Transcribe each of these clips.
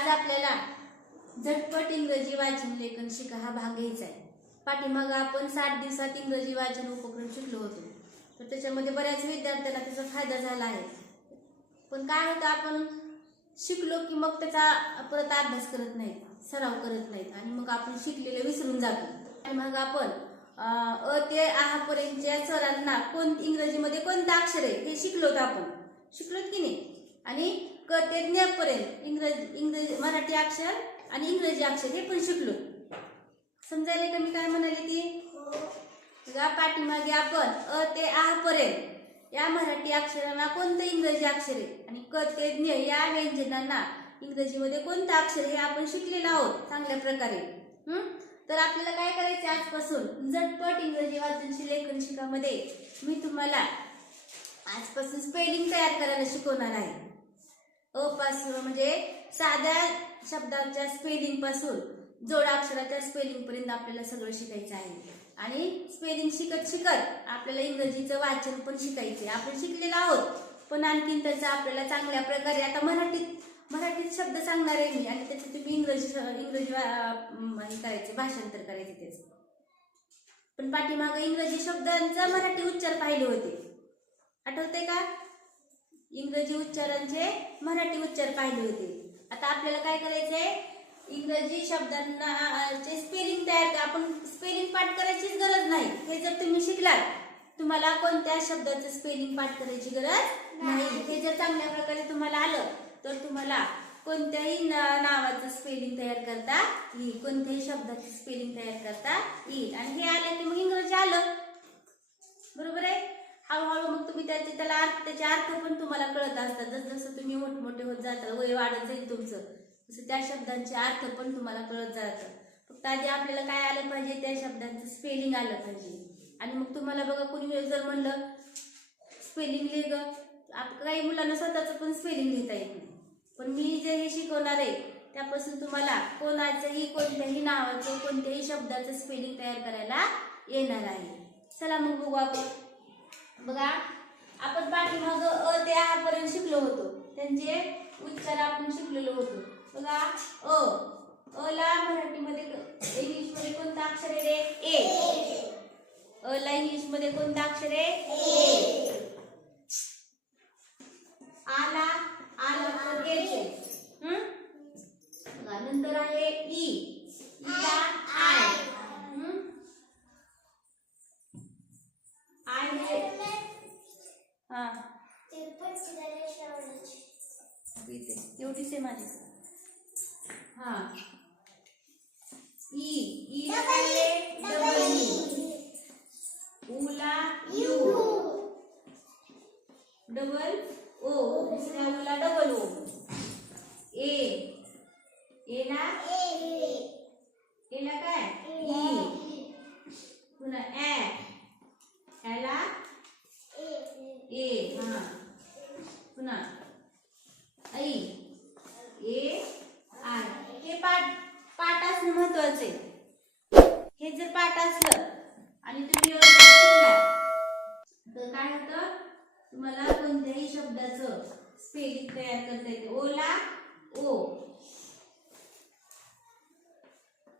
आज आपल्याला झटपट इंग्रजी वाचन लेखन शिका हा भाग घ्यायचा आहे. पाठीमागं आपण सात दिवसात इंग्रजी वाचन उपक्रम शिकलो होतो. तर त्याच्यामध्ये बऱ्याच विद्यार्थ्यांना त्याचा फायदा झाला आहे. पण काय होतं आपण शिकलो की मग त्याचा परत अभ्यास करत नाहीत सराव करत नाहीत आणि मग आपण शिकलेले विसरून जातो. आणि मग आपण अ ते आहापर्यंतच्या सरांना कोण इंग्रजीमध्ये कोणतं अक्षर आहे हे शिकलोत आपण. शिकलोत की नाही? आणि क ते ज्ञापर्यंत इंग्रज इंग्रजी मराठी अक्षर आणि इंग्रजी अक्षर हे पण शिकलो. समजायला का मी काय म्हणाले ती? या पाठीमागे आपण अ ते आ पर्यंत. या मराठी अक्षरांना कोणतं इंग्रजी अक्षर आहे? आणि क ते ज्ञ या व्यंजनांना इंग्रजीमध्ये कोणतं अक्षर हे आपण शिकलेलं आहोत? चांगल्या प्रकारे. तर आपल्याला काय करायचं आजपासून? झटपट इंग्रजी वाचनशी लेखन शिकामध्ये मी तुम्हाला आजपासून स्पेलिंग तयार करायला शिकवणार आहे. अ म्हणजे साध्या शब्दाच्या स्पेलिंगपासून जोडाक्षराच्या स्पेलिंग पर्यंत आपल्याला सगळं शिकायचं आहे. आणि स्पेलिंग शिकत शिकत आपल्याला इंग्रजीचं वाचन पण शिकायचे आपण शिकलेलं आहोत पण आणखीन त्याचा आपल्याला चांगल्या प्रकारे आता मराठीत मराठीत शब्द सांगणार आहे मी आणि त्याचं तुम्ही इंग्रजी इंग्रजी वा- हे करायचे भाषांतर करायचे त्याचं. पण पाठीमागं इंग्रजी शब्दांचा मराठी उच्चार पाहिले होते. आठवते का? इंग्रजी उच्चारांचे मराठी उच्चार पाहिले होते. आता आपल्याला काय करायचंय? इंग्रजी शब्दांना चे स्पेलिंग तयार आपण स्पेलिंग पाठ करायचीच गरज नाही. हे जर तुम्ही शिकलात तुम्हाला कोणत्या शब्दाचं स्पेलिंग पाठ करायची गरज नाही? हे जर चांगल्या प्रकारे तुम्हाला आलं तर तुम्हाला कोणत्याही नावाचं स्पेलिंग तयार करता येईल. कोणत्याही शब्दाचं स्पेलिंग तयार करता येईल. आणि हे आलं की मग इंग्रजी आलं. बरोबर आहे? हळूहळू मग तुम्ही त्याचे त्याला अर्थ त्याचे अर्थ पण तुम्हाला कळत असतात. जसजसं तुम्ही मोठमोठे होत जाता वय वाढत जाईल तुमचं तसं त्या शब्दांचे अर्थ पण तुम्हाला कळत जातात फक्त आधी आपल्याला काय आलं पाहिजे त्या शब्दांचं स्पेलिंग आलं पाहिजे. आणि मग तुम्हाला बघा कोणी वेळ जर म्हणलं स्पेलिंग लिह ग. काही मुलांना स्वतःचं पण स्पेलिंग लिहिता येत नाही. पण मी जे हे शिकवणार आहे त्यापासून तुम्हाला कोणाचंही कोणत्याही नावाचं कोणत्याही शब्दाचं स्पेलिंग तयार करायला येणार आहे. चला मग बघू आपण. बघा आपण पाठीमाग अ ते आ पर्यंत शिकलो होतो. त्यांचे उच्चार आपण शिकलेलो होतो. बघा अ. अ ला मराठीमध्ये इंग्लिशमध्ये कोणतं अक्षर आहे रे? ए. अ ला इंग्लिशमध्ये कोणतं अक्षर आहे? डबल ओ दुसऱ्या उला डबल ओ. ए. एला एला काय? ई. पुन्हा ऍ ह्याला? ए. हा. पुन्हा. आई. ए. आय हे पाठ पाठ असणं महत्वाचं आहे. हे जर पाठ असलं आणि तुम्ही तर काय होतं? तुम्हाला कोणत्याही शब्दाचं स्पेलिंग तयार करता येते ओला ओ.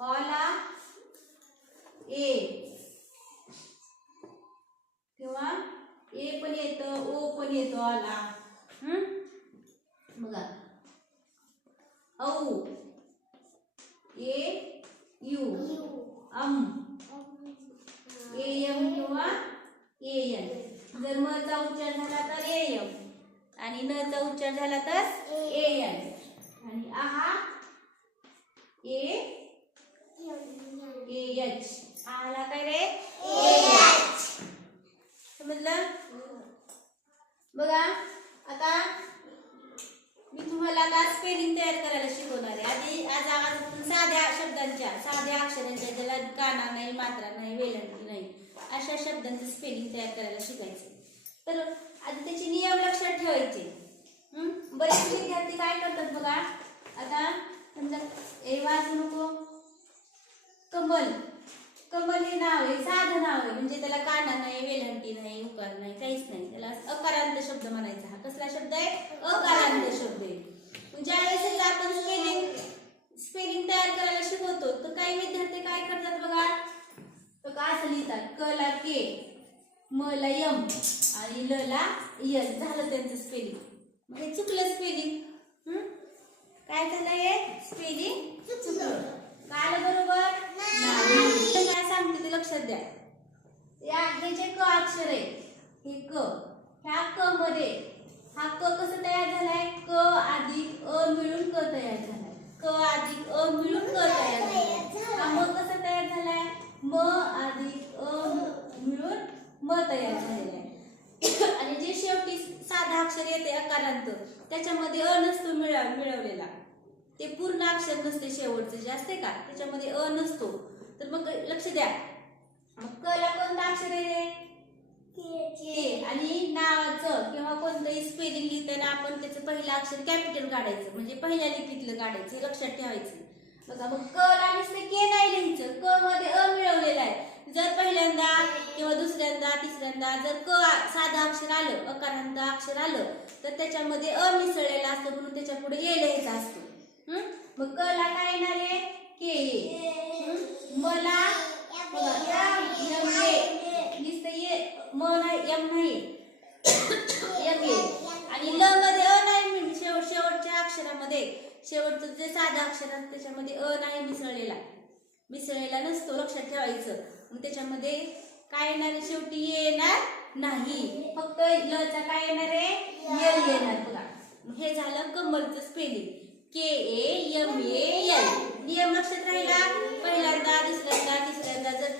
ऑला ए. किंवा ए पण येतं ओ पण येतो ऑला? बघा. औ. A U. Um. A M किंवा ए एन जर म चा उच्चार झाला तर ए एम आणि न चा उच्चार झाला तर ए एन आणि आहा ए ए एच आला काय रे? समजलं? बघा आता मी तुम्हाला आता स्पेलिंग तयार करायला शिकवणार आहे. आधी आज आज साध्या शब्दांच्या साध्या अक्षरांच्या ज्याला काना नाही मात्रा नाही वेलंटी नाही अशा शब्दांचं तयार करायला शिकायचे. तर आता त्याचे नियम लक्षात ठेवायचे. बरेच विद्यार्थी काय करतात बघा? आता समजा ए वाचू नको. कमल. कमल हे नाव आहे साधं नाव आहे. म्हणजे त्याला काना नाही वेलंटी नाही उकार नाही काहीच नाही. त्याला अकारांत शब्द म्हणायचा. हा कसला शब्द आहे? अकारांत शब्द आहे. म्हणजे ज्या वेळेस आपण स्पेलिंग स्पेलिंग तयार करायला शिकवतो. तर काही विद्यार्थी काय करतात बघा? तर का असं लिहितात क ला के. मला यम आणि ल ला यल. झालं त्यांचं स्पेलिंग मग हे चुकलं स्पेलिंग काय झालं हे? स्पेलिंग चुकलं. काय आलं बरोबर? काय सांगते ते लक्षात द्या. या हे जे क अक्षर आहे हे क. ह्या क मध्ये हा क कसं तयार झालाय? क अधिक अ मिळून क तयार झालाय. क अधिक अ मिळून क तयार झालाय. हा म कसा तयार झालाय? म अधिक अ मिळून म तयार झालेला आहे. आणि जे शेवटी साधा अक्षर येते अकारांत त्याच्यामध्ये अ नसतो मिळव मिळवलेला. ते पूर्ण अक्षर नसते शेवटचं जे असते का? त्याच्यामध्ये अ नसतो. तर मग लक्ष द्या. मग क ला कोणतं अक्षर आहे के आणि नावाचं किंवा कोणतंही स्पेलिंग लिहिताना आपण त्याचं पहिलं अक्षर कॅपिटल काढायचं. म्हणजे पहिल्या लिपीतलं काढायचं लक्षात ठेवायचं. बघा मग क आणि के नाही लिहायचं क मध्ये अ मिळवलेला आहे. जर पहिल्यांदा किंवा दुसऱ्यांदा तिसऱ्यांदा जर क साधं अक्षर आलं अकारांत अक्षर आलं तर त्याच्यामध्ये अ मिसळलेला असतो म्हणून त्याच्या पुढे ए लिहायचा असतो. मग क ला काय येणार आहे के. मला यम ये म नाही यम नाही. एम ये आणि ल मध्ये अ नाही शेवटच्या अक्षरामध्ये शेवटचं जे साधं अक्षर असतं त्याच्यामध्ये अ नाही मिसळलेला. मिसळलेला नसतो लक्षात ठेवायचं. मग त्याच्यामध्ये काय येणार आहे? शेवटी येणार नाही. फक्त लचा काय येणार आहे? यल येणार बघा. हे झालं कमलचं spelling K A M A L नियम लक्षात राहिला? पहिल्यांदा दुसऱ्यांदा तिसऱ्यांदा जर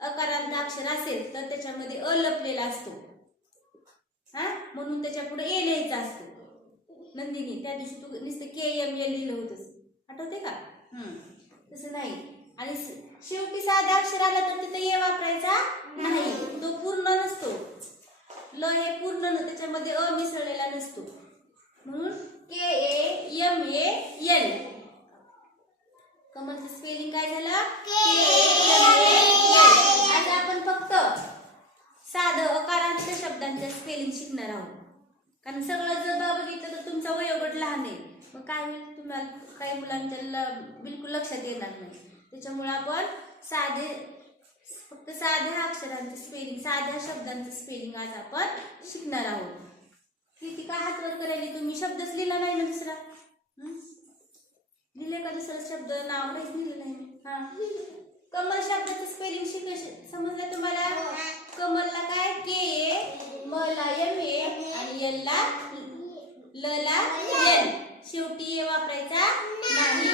अकारांत अक्षर असेल तर त्याच्यामध्ये अ लपलेला असतो. हा? म्हणून त्याच्या पुढे ए लिहायचा असतो. नंदिनी त्या दिवशी तू नुसतं के एम एल लिहिलं होतंस. आठवते का? हम्म. तसं नाही. आणि शेवटी साधा अक्षर आला तर तिथे ए वापरायचा नाही. तो पूर्ण नसतो. ल हे पूर्ण न त्याच्यामध्ये अ मिसळलेला नसतो. म्हणून K A M A L कमलचं spelling काय झालं. आज आपण फक्त साधं अकारांत शब्दांच्या स्पेलिंग शिकणार आहोत. कारण सगळं जर बघितलं तर तुमचा वयोगट लहान आहे. मग काय होईल? तुम्हाला काही मुलांच्या ल- बिलकुल लक्षात येणार नाही. त्याच्यामुळे आपण साधे फक्त साध्या अक्षरांचे स्पेलिंग साध्या शब्दांचं स्पेलिंग आज आपण शिकणार आहोत. किती का हात वर करायली तुम्ही? शब्दच लिहिला नाही ना दुसरा. हं? लिहिले का दुसरा शब्द? नाव काहीच लिहिलं नाही. हा. कमल शब्दाचं स्पेलिंग शिक समजलं तुम्हाला? कमलला काय? के म ला एम ए आणि एल ला ल ला एल शेवटी ए वापरायचा नाही.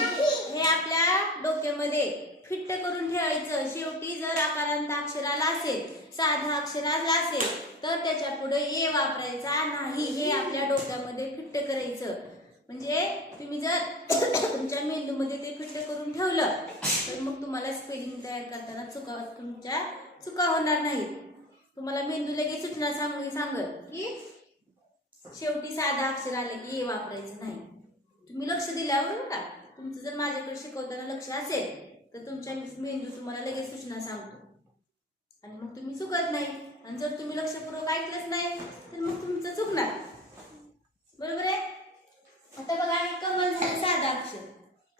हे आपल्या डोक्यामध्ये फिट्ट करून ठेवायचं. शेवटी जर आकारांत अक्षराला असेल साधा अक्षराला असेल तर त्याच्या पुढे ए वापरायचा नाही. हे आपल्या डोक्यामध्ये फिट्ट करायचं. म्हणजे तुम्ही जर तुमच्या मेंदूमध्ये ते फिट्ट करून ठेवलं तर मग तुम्हाला स्पेलिंग तयार करताना चुका तुमच्या चुका होणार नाहीत. तुम्हाला मेंदू लगेच सूचना सांग सांगल. की शेवटी साधा अक्षर आलं की ए वापरायचं नाही. तुम्ही लक्ष दिल्यावर का? तुमचं जर माझ्याकडे शिकवताना लक्ष असेल तर तुमच्या मेंदू तुम्हाला लगेच सूचना सांगतो. आणि मग तुम्ही चुकत नाही. आणि जर तुम्ही लक्षपूर्वक ऐकलंच नाही तर मग तुमचं चुकणार. बरोबर आहे? आता बघा कमल झालं साधा अक्षर.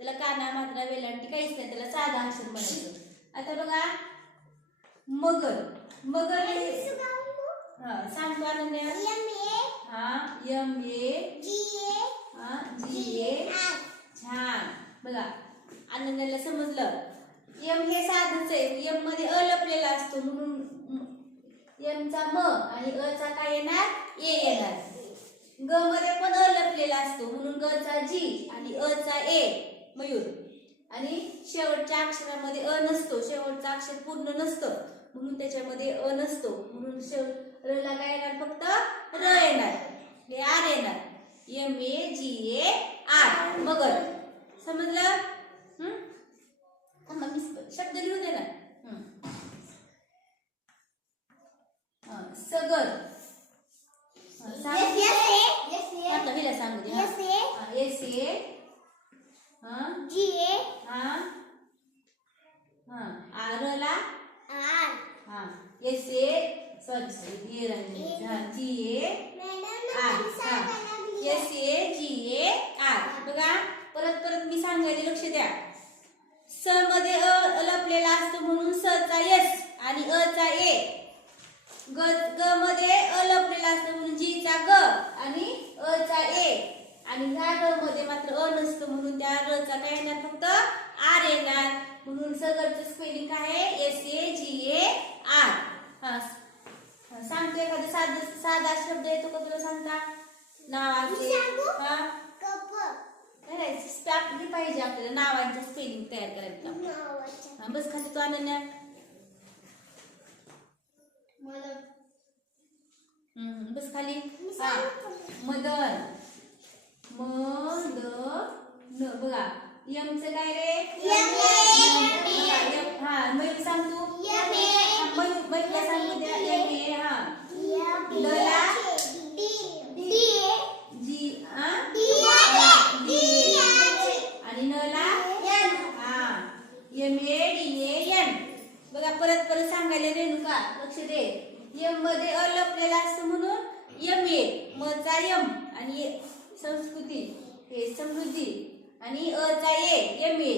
त्याला काना मात्रा वेलांटी काहीच नाही. त्याला साधा अक्षर म्हणायचं. आता बघा मगर. मगर सांगतो आनंद. हा यम ए हा जी ए छान. बघा आनंदाला समजलं. यम हे साधच आहे. यममध्ये अ लपलेला असतो म्हणून यमचा म आणि अ चा काय येणार? ए येणार. ग मध्ये पण अ लपलेला असतो म्हणून ग चा जी आणि अ चा ए मयूर. आणि शेवटच्या अक्षरामध्ये अ नसतो शेवटचं अक्षर पूर्ण नसतं म्हणून त्याच्यामध्ये अ नसतो म्हणून शेव र ला काय येणार फक्त? र येणार. आर येणार. M A G A R मगर. समजलं? थांबा मी स- शब्द लिहू दे ना हं. हं, सगर. सांग. आता हिला सांगू दे Yes, A. हा? एस ए हा? हा. आर ला हा. S A sorry sorry A राहिली हा. जी ए आर हा S A G A R बघा परत परत मी सांगायला लक्ष द्या. स मध्ये अ लपलेला असतो म्हणून स चा एस आणि अ चा ए ग ग मध्ये अ लपलेला असतो म्हणून जी चा ग आणि अ चा ए आणि ह्या र मध्ये मात्र अ नसतं म्हणून त्या र चा काय येणार? फक्त आर येणार. म्हणून सगळचं स्पेलिंग काय आहे? S A G A R हा, सांगतो एखादा साधा साधा शब्द येतो का तुला सांगता? नावाचे हा? करायचं. आपली पाहिजे आपल्याला नावांचं स्पेलिंग तयार करायचं हा, बस खाली तू अनन्या बस खाली. हा. मदन. मदन. बघा. यमचं काय रे? यम- हा मयूर सांग? तू मयूर मयूरला सांग उद्या यम ए हा जी हा? आणि नला? हा. M A D A N बघा परत परत सांगायला रेणुका लक्ष दे. एममध्ये अ लपलेला असतं म्हणून एम ए. म चा एम आणि संस्कृती. हे समृद्धी. आणि अ चा ए एम ए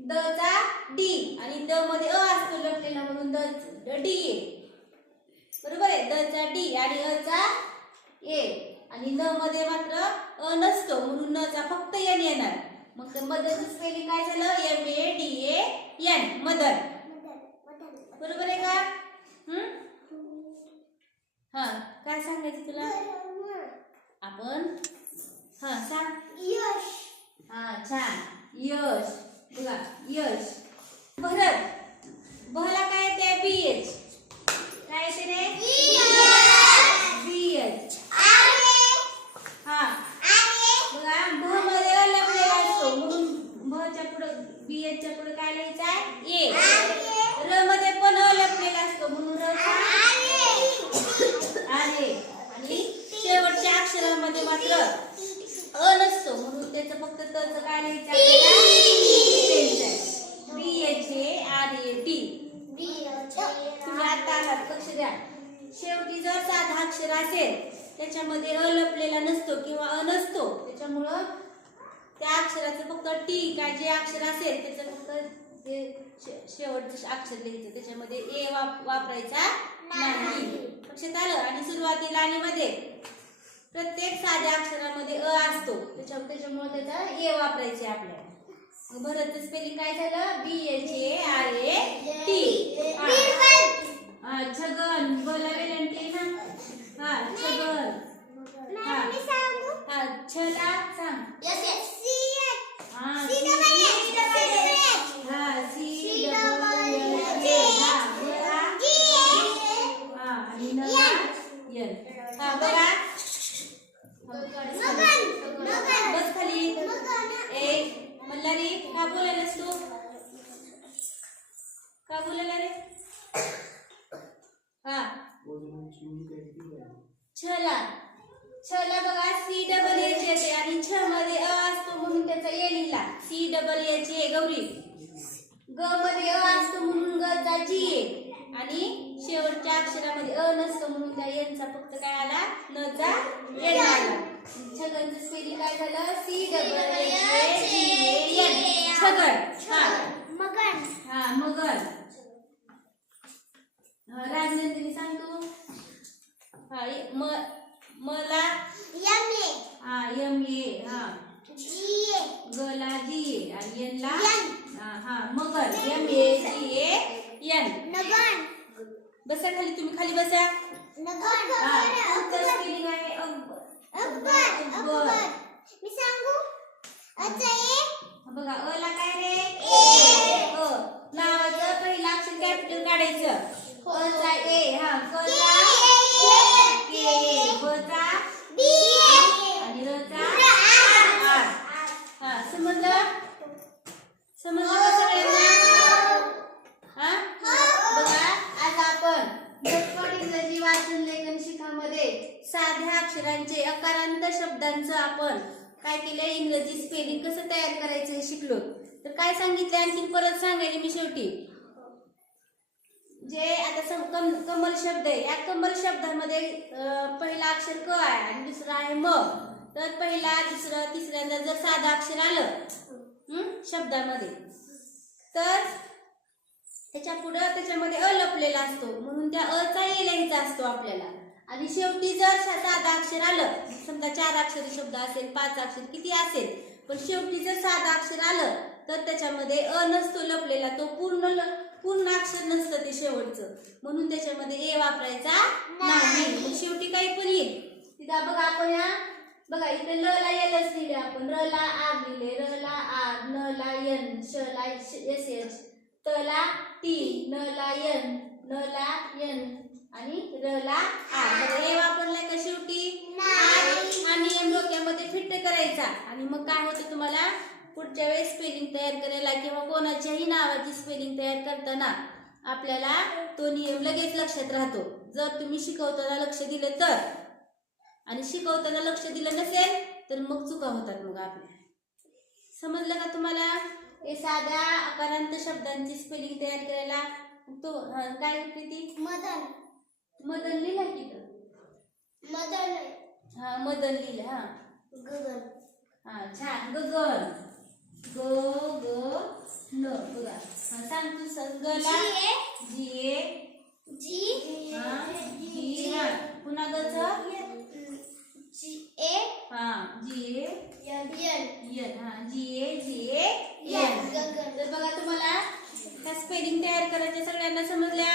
द चा डी. आणि द मध्ये अ असतो लपलेला म्हणून द डी ए. बरोबर आहे? द चा डी आणि अ चा ए. आणि न मध्ये मात्र अ नसतो म्हणून न चा फक्त एन येणार. मग मदरचं स्पेलिंग काय झालं? M A D A N. Mother बरोबर आहे का? हम्म? हा. काय सांगायचं तुला? आपण? हा सांग. हा छान यश. बघा यश. भरत. बहला काय येते बी एच काय येते रे? बी एच हा. बघा भ मध्ये लपलेला असतो. म्हणून भच्या पुढं बी एच च्या पुढे काय लिहायचं आहे? ए र मध्ये पण लपलेला असतो. म्हणून र आणि शेवटच्या अक्षरामध्ये मात्र त्याचं फक्त तचं काय लिहायचं आपल्याला B H A R A T तुम्ही आता आलात लक्ष द्या. शेवटी जर साधा अक्षर असेल त्याच्यामध्ये अ लपलेला नसतो किंवा अ नसतो त्याच्यामुळं त्या अक्षराचं फक्त टी काय जे अक्षर असेल त्याचं फक्त जे शेवटचं अक्षर लिहायचं त्याच्यामध्ये ए वाप वापरायचा नाही. लक्षात आलं? आणि सुरुवातीला आणि मध्ये? प्रत्येक साध्या अक्षरामध्ये अ असतो. त्याच्या त्याच्यामुळे त्याचा ए वापरायचे आपल्याला मग भरतचं स्पेलिंग काय झालं? B H A R A T Chhagan. बोला वेलंटी ना? हा छगन. हा. छला सांग हा सी हा सी डबल एल ए हा बोला हा आणि नला एल हा बघा बस खाली एक मल्हारी का बोलायलास तू का बोलायला रे हा छला. छला बघा सी डबल एच येते आणि छ मध्ये अ असतो म्हणून त्याचा ए लिहिला. C double H A Gauri. ग मध्ये अ असतो म्हणून ग चा जी ए. आणि शेवटच्या अक्षरामध्ये अ नसतो म्हणून त्या एनचा फक्त काय आला? न चा एन आला. छगनचं स्पेलिंग काय झालं? C double H A Chhagan हा हा मगर हा, राजनंदिनी सांग तू हा ए- म मला हा एम ए हा. गला जी ए. आणि एन ला हा, हा. मगर. M A G A N बसा खाली तुम्ही खाली बसा. हा पुढचं स्पेलिंग आहे. अकबर. मी सांगू? अच्छा ए. बघा अ ला काय रे? ए. अ. नावाचं पहिलं अक्षर कॅपिटल काढायचं. अ चा ए. हा क चा के ब चा आणि र चा आर हा समजलं समजलं का सगळ्यांना हा बघा आज आपण झटपट इंग्रजी वाचन लेखन शिखामध्ये साध्या अक्षरांचे अकारांत शब्दांचं आपण काय केलं इंग्रजी स्पेलिंग कसं तयार करायचं हे शिकलो. तर काय सांगितलं आणखी परत सांगायला मी शेवटी. जे आता सम- कम- कमल शब्द आहे. या कमल शब्दामध्ये पहिला अक्षर क आहे आणि दुसरा आहे म. तर पहिला दुसरं तिसऱ्यांदा जर साधं अक्षर आलं शब्दामध्ये तर त्याच्या पुढं त्याच्यामध्ये अ लपलेला असतो. म्हणून त्या अचा ए लिहायचा असतो आपल्याला. आणि शेवटी जर सा- साधं अक्षर आलं समजा चार अक्षरी शब्द असेल पाच अक्षर किती असेल? पण शेवटी जर साधं अक्षर आलं तर त्याच्यामध्ये अ नसतो लपलेला तो पूर्ण पूर्ण अक्षर नसतं ते शेवटचं. म्हणून त्याच्यामध्ये ए वापरायचा नाही. शेवटी काही पण येईल. तिथं बघा आपण या. बघा इथे ल ला एलच लिहिले आपण. र ला आग लिहिले. र ला आग न ला यन श ला एस एच. त ला टी न ला यन न ला यन आणि र ला आ. बरं हे वापरलाय का शेवटी. हा नियम डोक्यामध्ये फिट करायचा. आणि मग काय होतं तुम्हाला? पुढच्या वेळेस स्पेलिंग तयार करायला किंवा कोणाच्याही नावाची स्पेलिंग तयार करताना आपल्याला तो नियम लगेच लक्षात राहतो. जर तुम्ही शिकवताना लक्ष दिलं तर. आणि शिकवताना लक्ष दिलं नसेल तर मग चुका होतात मग आपल्या. समजलं का तुम्हाला? हे साध्या आकारांत शब्दांची स्पेलिंग तयार करायला तो काय प्रीती मदन. मदन लिहिला की तर? मदन. हा मदन लिहिलं हा. गगन. हा छान गगन. ग ग न बघा हा, सांग तू सांग गला जी ए. जी हा जी हा पुन्हा गच जी ए हा जी ए यन यन हा जी ए जी ए यन गगन तर बघा तुम्हाला ह्या स्पेलिंग तयार करायच्या सगळ्यांना समजल्या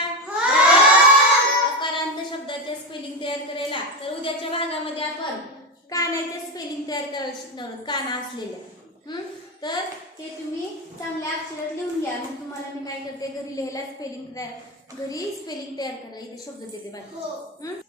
अकारांत शब्दाच्या स्पेलिंग तयार करायला तर उद्याच्या भागामध्ये कानाच्या स्पेलिंग तयार करायला शिकणार काना असलेल्या? तर ते तुम्ही चांगल्या अक्षरात लिहून घ्या मग तुम्हाला मी काय करते घरी लिहायला स्पेलिंग तयार घरी स्पेलिंग तयार करायला इथे शब्द देते बाकी हं?